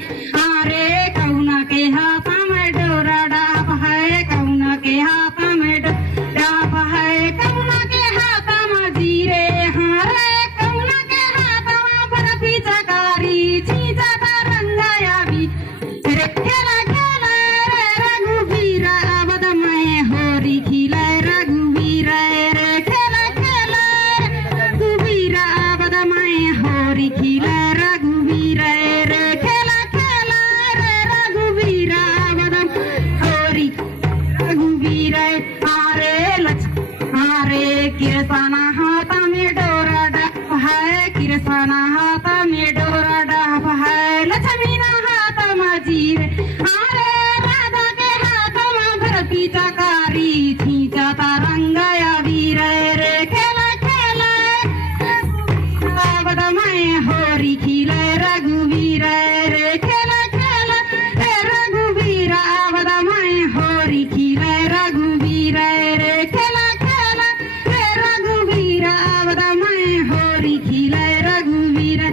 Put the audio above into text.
अरे कौना के हाथ में डोरा डाप है, कौना के हाथ में डाप है, कौना के हाथ में जीरे हारे, कौना के हाथ में बर्फी चकारी चीजा रंगाया भी रे खेला खेला रे रघुवीरा अवध में होरी खिला रघुवीरा रे खेला खेला रघुवीरा अवध में होरी खिला रघुवीरा रे खेला खेला रे रघुवीरा अवध होरी रघुवीरा अरे किरसाना हाथ में डोरा डाप है, किरसाना हाथ में डोरा डाप है, लक्ष्मी ना हाथ में जीरे अरे राधा के हाथ में भरती चकारी खींचा रंगाया वीर रे खेला खेला अवध में होरी खिला रघुवीर रे खेला खेला रे रघुवीर अवध में होरी खिला रघुवीर रे खेला खेला रे रघुवीर अवध में होरी खिला रघुवीर।